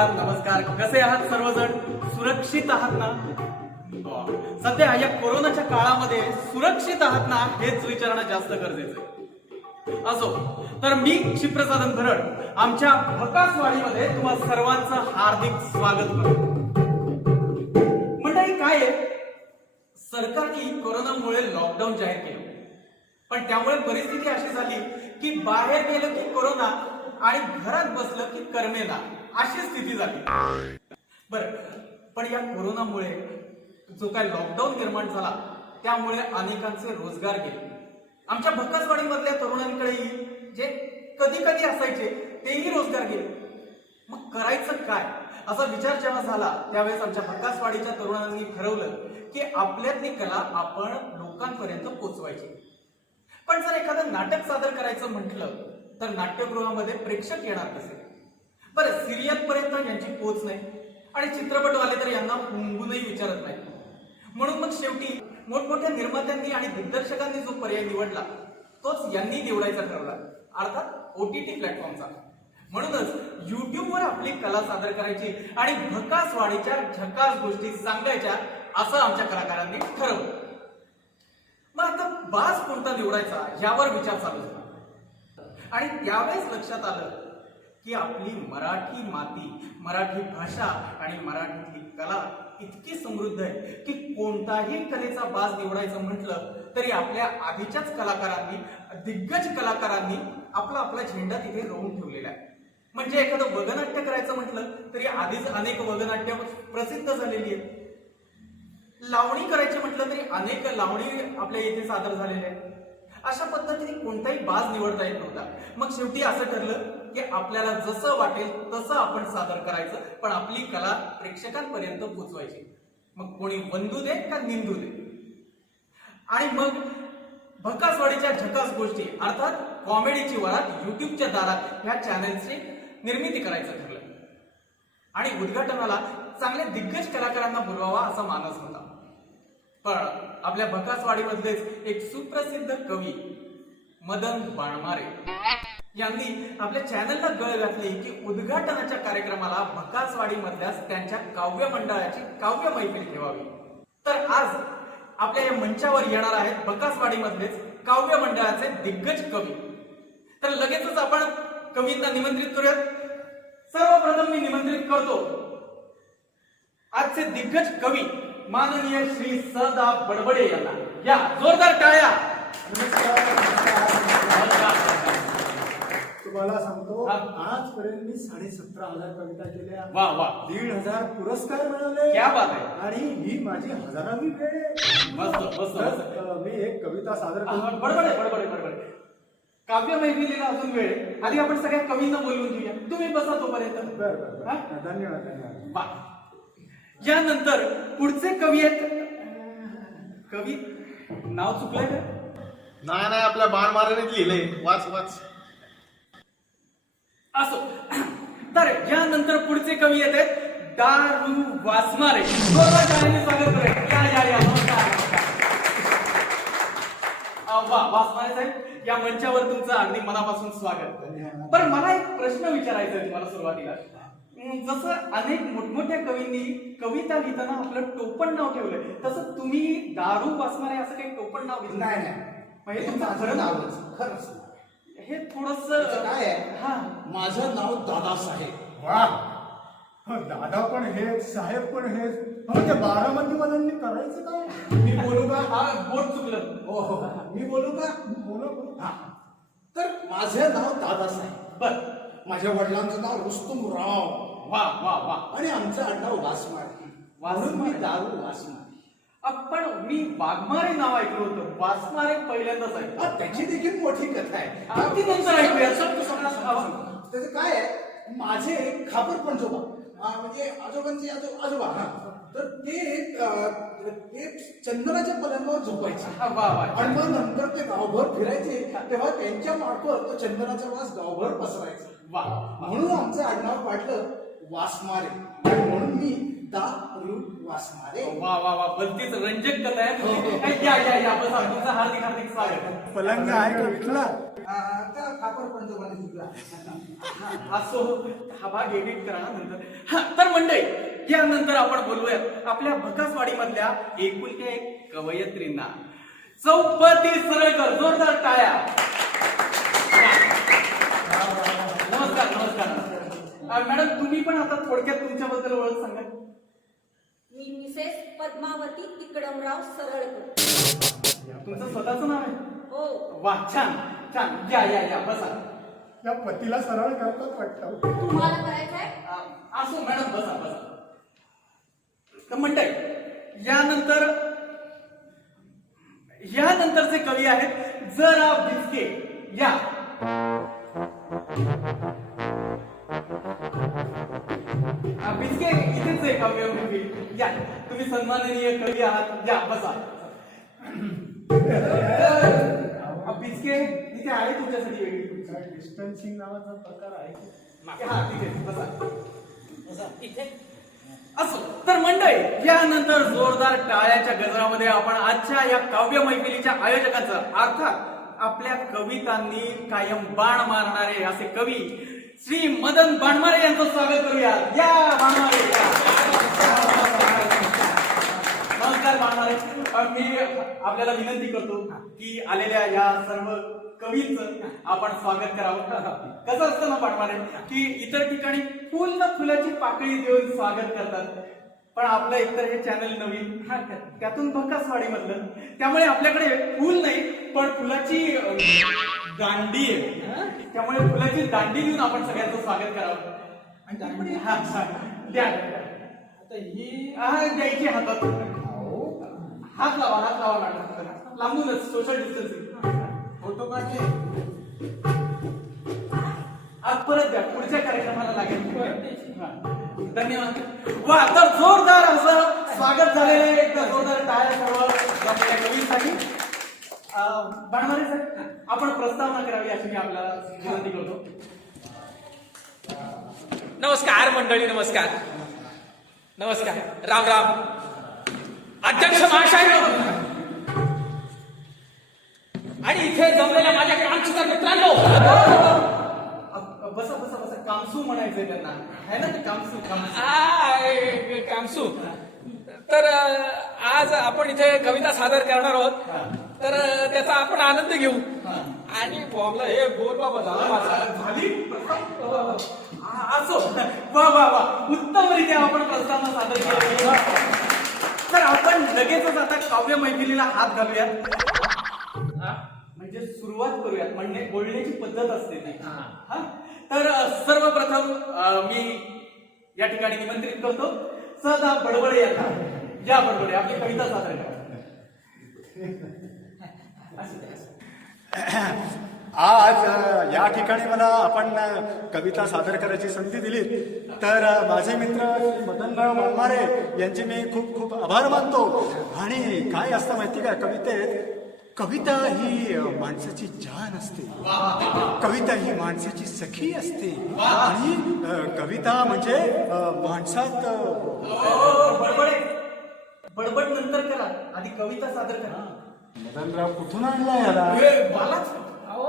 नमस्कार. कसे आहात सर्वजण? सुरक्षित आहात ना? सध्या या कोरोनाच्या काळामध्ये सुरक्षित आहात ना हेच विचारणं जास्त गरजेचं आहे. असो तर मी शिवप्रसाद भरड आमच्या भकासवाडीमध्ये तुम्हा सर्वांचं हार्दिक स्वागत करतो. मंडळी, काय आहे, सरकारने कोरोनामुळे लॉकडाऊन जाहीर केलं, पण त्यामुळे परिस्थिती अशी झाली की बाहेर गेलं की कोरोना आणि घरात बसलं की करमेना अशी स्थिती झाली. बरं, पण या कोरोनामुळे जो काय लॉकडाऊन निर्माण झाला त्यामुळे अनेकांचे रोजगार गेले. आमच्या भकासवाडी मधल्या तरुणांकडेही जे कधी कधी असायचे तेही रोजगार गेले. मग करायचं काय असा विचार जेव्हा झाला त्यावेळेस आमच्या भकासवाडीच्या तरुणांनी ठरवलं की आपल्यातली कला आपण लोकांपर्यंत पोहोचवायची. पण जर एखादं नाटक सादर करायचं म्हटलं तर नाट्यगृहामध्ये प्रेक्षक येणार कसे? बरं, सिरियल पर्यंत यांची पोच नाही आणि चित्रपटवाले तर यांना हुंबूनही विचारत नाही. म्हणून मग शेवटी मोठमोठ्या निर्मात्यांनी आणि दिग्दर्शकांनी जो पर्याय निवडला तोच यांनी निवडायचा ठरवला, अर्थात OTT प्लॅटफॉर्मचा. म्हणूनच युट्यूबवर आपली कला सादर करायची आणि भकासवाडीच्या झकास गोष्टी सांगायच्या असं आमच्या कलाकारांनी ठरवलं. मग आता बाज कोणता निवडायचा यावर विचार चालू झाला आणि त्यावेळेस लक्षात आलं की आपली मराठी माती, मराठी भाषा आणि मराठीतली कला इतकी समृद्ध आहे की कोणताही कलेचा बाज निवडायचं म्हटलं तरी आपल्या आधीच्याच कलाकारांनी, दिग्गज कलाकारांनी आपला झेंडा तिथे रोवून ठेवलेला आहे. म्हणजे एखादं वगनाट्य करायचं म्हटलं तरी आधीच अनेक वगनाट्य प्रसिद्ध झालेली आहेत. लावणी करायची म्हटलं तरी अनेक लावणी आपल्या इथे सादर झालेल्या आहेत. अशा पद्धतीने कोणताही बाज निवडता येत नव्हता. मग शेवटी असं ठरलं की आपल्याला जसं वाटेल तसं आपण सादर करायचं, पण आपली कला प्रेक्षकांपर्यंत पोहोचवायची. मग कोणी वंदू दे का निंदू दे. आणि मग भकासवाडीच्या झकास गोष्टी अर्थात कॉमेडीची वरात युट्यूबच्या दारात ह्या चॅनलची निर्मिती करायचं ठरलं आणि उद्घाटनाला चांगल्या दिग्गज कलाकारांना बोलवावा असा मानस होता. पण आपल्या भकासवाडीमधलेच एक सुप्रसिद्ध कवी मदन बाणमारे यांनी आपल्या चॅनलला गळ घातली की उद्घाटनाच्या कार्यक्रमाला भकासवाडीमधल्याच त्यांच्या काव्य मंडळाची काव्य मैफिल ठेवावी. तर आज आपल्या या मंचावर येणार आहेत भकासवाडीमधलेच काव्य मंडळाचे दिग्गज कवी. तर लगेचच आपण कवींना निमंत्रित करूयात. सर्वप्रथम मी निमंत्रित करतो आजचे दिग्गज कवी माननीय श्री सदा बडबडे यांना. या जोरदार टाळ्या. तुम्हाला सांगतो, आजपर्यंत मी 17,500 कविता केल्या. वा वा, 1,500 पुरस्कार मिळवले. क्या बात आहे. आणि ही माझी 1000वी वेळ आहे. मस्त मस्त. मी एक कविता सादर करतो. बडबडे. काव्य मैफिलीला अजून वेळ आहे. आधी आपण सगळ्या कवींना बोलवून घेऊया. तुम्ही बसा तोपर्यंत. बरं. धन्यवाद. वा. यानंतर पुढचे कवी आहेत. कवी नाव चुकलंय का? नाही, आपल्या बाणमारेने लिहिलंय. वाच. असो. तर यानंतर पुढचे कवी येत आहेत दारू वासमारे. जोरदार टाळ्यांनी स्वागत करूया. या नमस्कार. वा, वासमारे साहेब, या मंचावर तुमचं अगदी मनापासून स्वागत. पण मला एक प्रश्न विचारायचा आहे तुम्हाला सुरुवातीला. जसं अनेक मोठमोठ्या कवींनी कविता लिहिताना आपलं टोपण नाव ठेवलंय, तसं तुम्ही दारू वासमारे असं काही टोपण नाव घेतलं? नाही. म्हणजे तुमचं खरं नावच. खरंच हे थोडस काय आहे, हा, माझं नाव दादासाहेब. वा. दादा पण हे, साहेब पण हे. त्या बारामतीवाल्यांनी करायचं काय? मी बोलू का? हा, बोट चुकलं. हो, मी बोलू का? बोलू. हा. तर माझं नाव दादासाहेब. बर. माझ्या वडिलांचं नाव रुस्तुमराव वा वा वा. आणि आमचं आडनाव वासमारे. म्हणून मी दारू वासमारे. पण मी वाघमारे नाव ऐकलं होतं, वासमारे पहिल्यांदाच ऐकलं. त्याची देखील मोठी कथा आहे. अगदी नंतर ऐकूया. त्याचं काय आहे, माझे खापर पंजोबा म्हणजे आजोबांचे आजोबा. तर ते चंदनाच्या पलंगावर झोपायचे. वा वा. आणि मग नंतर ते गावभर फिरायचे, तेव्हा त्यांच्या मार्फत तो चंदनाचा वास गावभर पसरायचा. वा. म्हणून आमचं आडनाव पाडलं वासमारे. आणि म्हणून मी दारू वासमारे. वा वा वा. भलतीच रंजक कथा आहे. या बसा. तुमचं हार्दिक स्वागत. पलंग आहे का विकला? त्या खापर पंजोबाने चुकला. असो, हा भाग एडिट करा नंतर. तर मंडळी, यानंतर आपण बोलूयात आपल्या भकासवाडीमधल्या एकुलत्या एक कवयत्रींना. चौपती सरळकर, जोरदार टाळ्या. नमस्कार नमस्कार. मॅडम, तुम्ही पण आता थोडक्यात तुमच्याबद्दल ओळख सांगा. मी मिसेस पद्मावती तिकडमराव सरळकर. तुमचं स्वतःचं नाव आहे? हो. वा, छान छान. या या या, बसा. या पतीला सरळ करतात वाटतं. तुम्हाला करायचंय? असो मॅडम, बसा बसा. तर मंडळी, यानंतरचे कवी आहेत जरा भिचके. या. भिचके इथेच आहे काव्य भूमी. या, तुम्ही सन्माननीय कवी आहात. या, बसा. भिचके इथे आहे तुमच्यासाठी वेगळी. डिस्टन्सिंग नावाचा प्रकार आहे. हा, ठीक आहे, बसा. असो, तर मंडळी, यानंतर जोरदार टाळ्याच्या गजरामध्ये आपण आजच्या या काव्य मैफिलीच्या आयोजकांचं, अर्थात आपल्या कवितांनी कायम बाण मारणारे असे कवी श्री मदन बाणमारे यांचं स्वागत करूया. या बाणमारे, या. नमस्कार बाणमारे. मी आपल्याला विनंती करतो की आलेल्या या सर्व कवींचं आपण स्वागत करावं. कसं असतं ना बाणमारे, की इतर ठिकाणी फुल ना फुलाची पाकळी देऊन स्वागत करतात, पण आपलं एकतर हे चॅनल नवीन, त्यातून भकासवाडी मधलं, त्यामुळे आपल्याकडे फुल नाही पण फुलाची दांडी आहे. त्यामुळे फुलाची दांडी देऊन आपण सगळ्यांचं स्वागत करावं. आणि हा, द्या. आता ही द्यायची हातात. हात लावा मॅडम, लांबूनच, सोशल डिस्टन्सिंग. फोटो काढले. आज परत द्या, पुढच्या कार्यक्रमाला लागेल. धन्यवाद. वा, तर जोरदार असं स्वागत झालेलं आहे. एकदा जोरदार टाळ्या सर्व आपल्या कवींसाठी. बाणमारे सर, आपण प्रस्तावना करावी अशी मी आपल्याला विनंती करतो. नमस्कार मंडळी, नमस्कार नमस्कार. राम राम. अध्यक्ष महाशय आणि इथे जमलेल्या माझ्या कामचुका मित्रांनो. बसा बसा बसा. कामसू म्हणायचंय त्यांना, आहे ना ते कामसू. कामसू. तर आज आपण इथे कविता सादर करणार आहोत, तर त्याचा आपण आनंद घेऊ. आणि फॉर्मला हे बोल बाबा झाला माझा. झाली. असो, वा वा वा, उत्तमरित्या आपण प्रस्तावना सादर केली. तर आपण लगेचच आता काव्य मैफिलीला हात घालूयात, म्हणजे सुरुवात करूयात. म्हणजे बोलण्याची पद्धत असते ती. हा, तर सर्वप्रथम मी या ठिकाणी निमंत्रित करतो सदा बडबडे यांना. या बडबडे, आपली कविता सादर करा. आज या ठिकाणी मला आपण कविता सादर करायची संधी दिली, तर माझे मित्र मदनराव बाणमारे यांचे मी खूप खूप आभार मानतो. आणि काय असतं माहिती का, कवितेत कविता ही माणसाची जान असते, कविता ही माणसाची सखी असते. आणि कविता म्हणजे माणसात. बडबड नंतर करा, आधी कविता सादर करा. मदनराव कुठून आणला याला? मलाच अहो,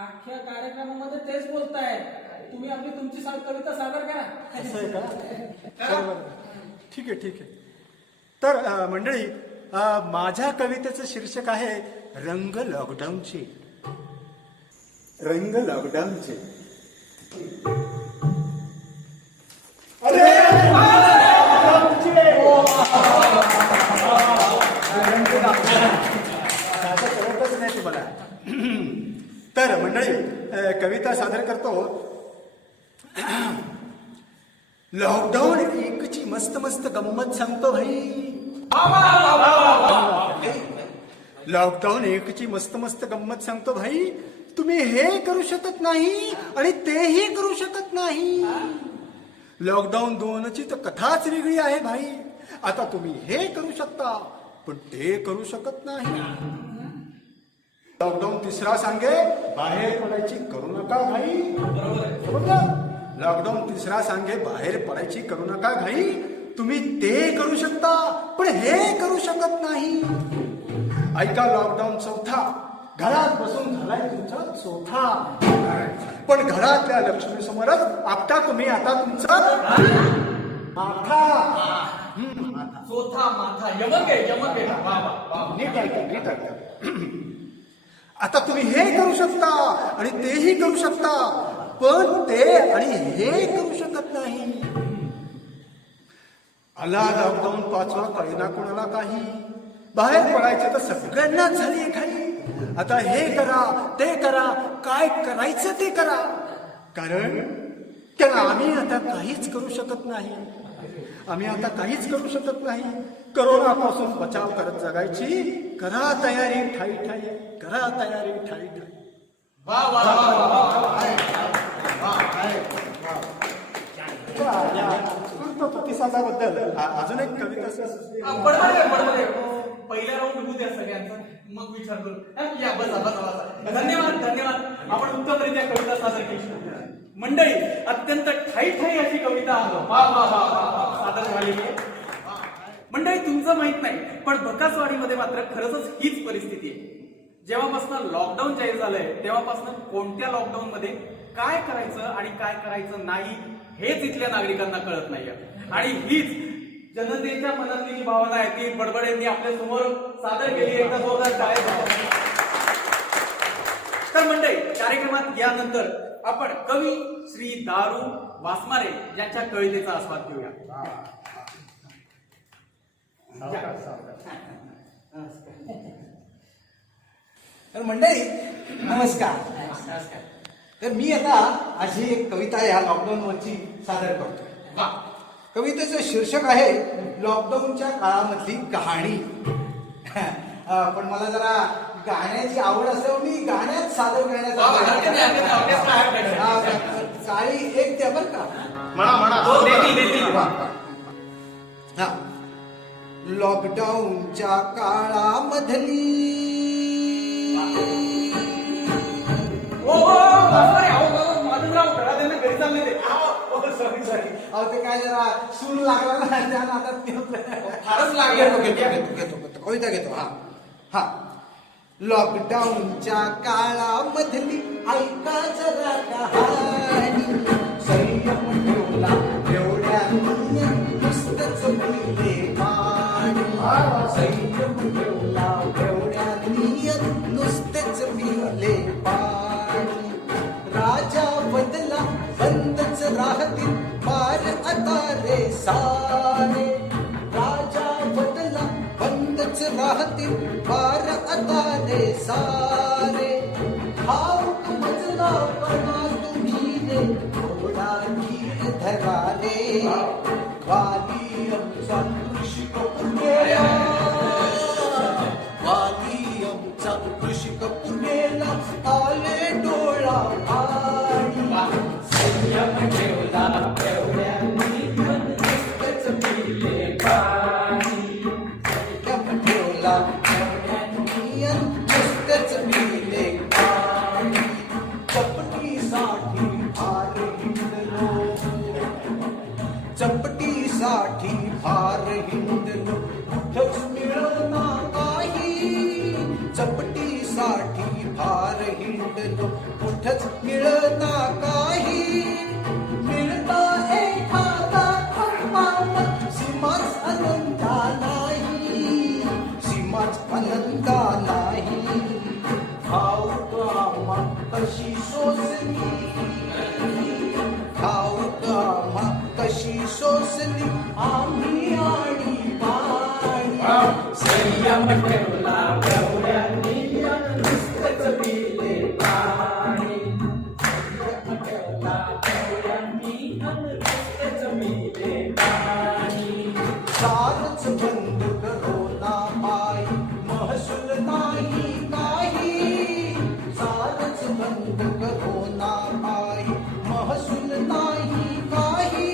अख्ख्या कार्यक्रमामध्ये तेच बोलताय. तुम्ही आपली तुमची कविता सादर करा. असं आहे का? बरं. ठीक आहे ठीक आहे. तर मंडळी, माझ्या कवितेचं शीर्षक आहे रंग लॉकडाऊनचे. रंग लॉकडाऊनचे. कळतच नाही तुम्हाला. तर मंडळी, कविता सादर करतो. लॉकडाऊन एकची मस्त मस्त गंमत सांगतो भाई. लॉकडाऊन एकची मस्त मस्त गंमत सांगतो भाई. तुम्ही हे करू शकत नाही आणि तेही करू शकत नाही. लॉकडाऊन दोनची तर कथाच वेगळी आहे भाई. आता तुम्ही हे करू शकता पण ते करू शकत नाही. लॉकडाऊन तिसरा सांगे बाहेर पडायची करू नका भाई. लॉकडाऊन तिसरा सांगे बाहेर पडायची करू नका भाई. तुम्ही ते करू शकता पण हे करू शकत नाही. ऐका लॉकडाऊन चौथा. घरात बसून झालाय तुमचा चौथा पण घरातल्या लक्ष्मी समोरच आपटा तुम्ही आता तुमचा माथा चौथा माथा यमक आहे वा वा वा नीट ऐका आता तुम्ही हे करू शकता आणि तेही करू शकता पण ते आणि हे करू शकत नाही आला लॉकडाऊन पाचवा कळेना कोणाला काही बाहेर पडायचे तर सगळ्यांनाच झाली घाई आता हे करा ते करा काय करायचं ते करा कारण आम्ही आता काहीच करू शकत नाही करोनापासून बचाव करत जगायची करा तयारी ठाई ठाई वा वा वा या उत्स्फूर्त प्रतिसादाबद्दल अजून एक कविता सुचली. बरोबर पहिल्या राऊंड होऊ द्या सगळ्यांचा मग विचार करू या बसा धन्यवाद आपण उत्तमरित्या कविता सादर केली मंडळी अत्यंत ठाई अशी कविता सादर झालेली आहे मंडळी तुमचं माहित नाही पण बकासवाडीमध्ये मात्र खरंच हीच परिस्थिती आहे जेव्हापासून लॉकडाऊन जाहीर झालंय तेव्हापासून कोणत्या लॉकडाऊन मध्ये काय करायचं आणि काय करायचं नाही हेच इथल्या नागरिकांना कळत नाहीये आणि हीच जनतेच्या मनातली जी भावना आहे ती बडबड यांनी आपल्या समोर सादर केली एकदा जोरदार टाळ्या तर मंडळी कार्यक्रमात यानंतर आपण कवी श्री दारू वासमारे यांच्या कवितेचा आस्वाद घेऊया तर मंडळी नमस्कार तर मी आता अशी एक कविता या लॉकडाऊन वरची सादर करतो कवितेचं शीर्षक आहे लॉकडाऊनच्या काळामधली कहाणी पण मला जरा गाण्याची आवड असल्यामुळे मी गाण्यात सादर करण्याचा काळी एक द्या बर का हा लॉकडाऊनच्या काळामधली सॉरी अहो ते काय जरा सूर लागला ना त्या नादात फारच लागेल कविता घेतो हा लॉकडाऊनच्या काळामधली ऐका जरा कहाणी संयम ठेवला एवढ्या नुसतंच पिले पाणी संयम ठेवला एवढ्या नुसतेच पिले पाणी राजा बदला बंदच राहतील पार आता रे सारे राजा बदला बंदच राहतील पार आता रे सारे ठाऊक मजला पणा तुम्ही रे थोडा धीर धरा रे वाली आमचा कृषिक पुण्याला वाली आमचा कृषिक पुण्याला आले डोळा पाणी संयम ठेवला एवढ्यांनी नुसतंच पिले पाणी संयम ठेवला एवढ्यांनी नुसतंच पिले पाणी चपटीसाठी फार हिंडलो चपटीसाठी फार हिंडलो कुठंच मिळना काही चपटीसाठी फार हिंडलो कुठंच मिळना काही मिळता एखादा खंडा सीमाच आनंदा नाही सीमाच आनंदा नाही ठाऊक आम्हा कशी सोसली ठाऊक आम्हा कशी सोसली आम्ही आणि पाणी संयम ठेवला एवढ्यांनी नुसतंच पिले पाणी संयम ठेवला एवढ्यांनी नुसतंच पिले पाणी सारच बंद करोना पायी महसूल नाही काही सारच बंद करोना पायी महसूल नाही काही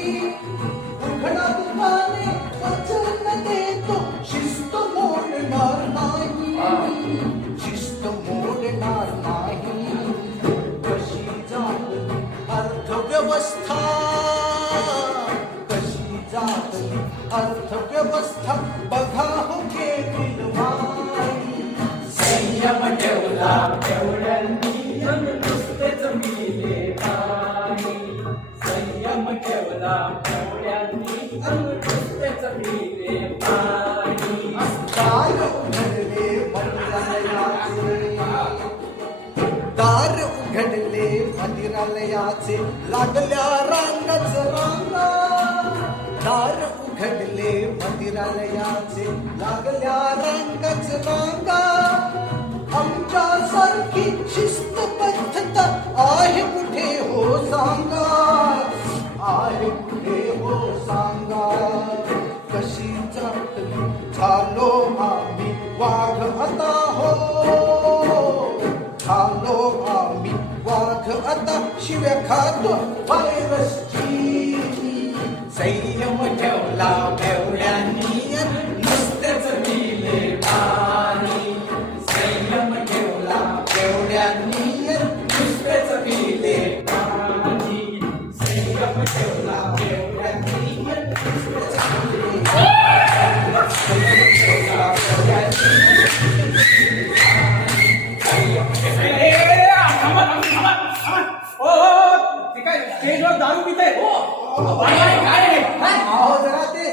उघडा दुकाने वचन देतो शिस्त मोडणार नाही शिस्त मोडणार नाही कशी जातली अर्थव्यवस्था कशी जातली अर्थव्यवस्था बघा हो केली संयम ठेवला संयम ठेवला डोळ्यांनी नुसतेच पिले पाणी दार उघडले मंदिरालयाचे दार उघडले मंदिरालयाचे लागल्या रांगच रांगा दार उघडले मंदिरालयाचे लागल्या रांगच रांगा आमच्यासारखी शिस्तबद्धता आहे कुठे हो सांगा आहे कुठे हो सांगा कशी चाटली झालो आम्ही वाघ आता हो झालो आम्ही वाघ आता शिव्या खातो व्हायरसची संयम ठेवला बेवड्यांनी नुसतेच पिले पाणी संयम ठेवला बेवड्यांनी नुसतेच पिले पाणी संयम ठेवला बेवड्यांनी नुसतेच पिले पाणी संयम ठेवला ते काय स्टेजवर दारू पिते काय आहे? अहो जरा ते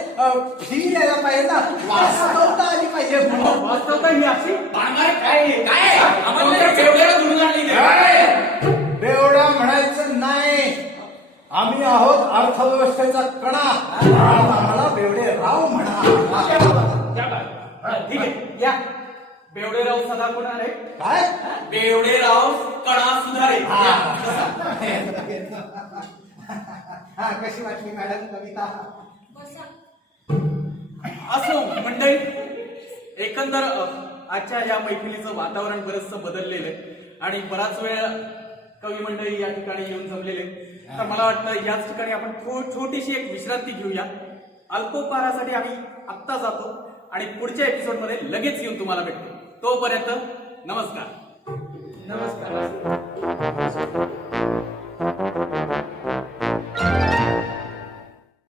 फील यायला पाहिजे ना वास्तवता आली पाहिजे वास्तवता ही अशी काय आम्हाला बेवड्याला दुरून आणली बेवडा म्हणायचं नाही आम्ही आहोत अर्थव्यवस्थेचा कणा आम्हाला बेवडे राव म्हणा ठीक आहे या बेवडेराव सदा कोण आले काय बेवडेराव कणा सुधारे हा कशी वाटली मॅडम कविता बसा. असो मंडळी एकंदर आजच्या या मैफिलीचं वातावरण बरचसं बदललेलं आहे आणि बराच वेळ कवी मंडळी या ठिकाणी येऊन जमलेले तर मला वाटतं याच ठिकाणी आपण छोटीशी एक विश्रांती घेऊया अल्पोपहारासाठी आम्ही आत्ता जातो आणि पुढच्या एपिसोड मध्ये लगेच येऊन तुम्हाला भेटतो तोपर्यंत नमस्कार नमस्कार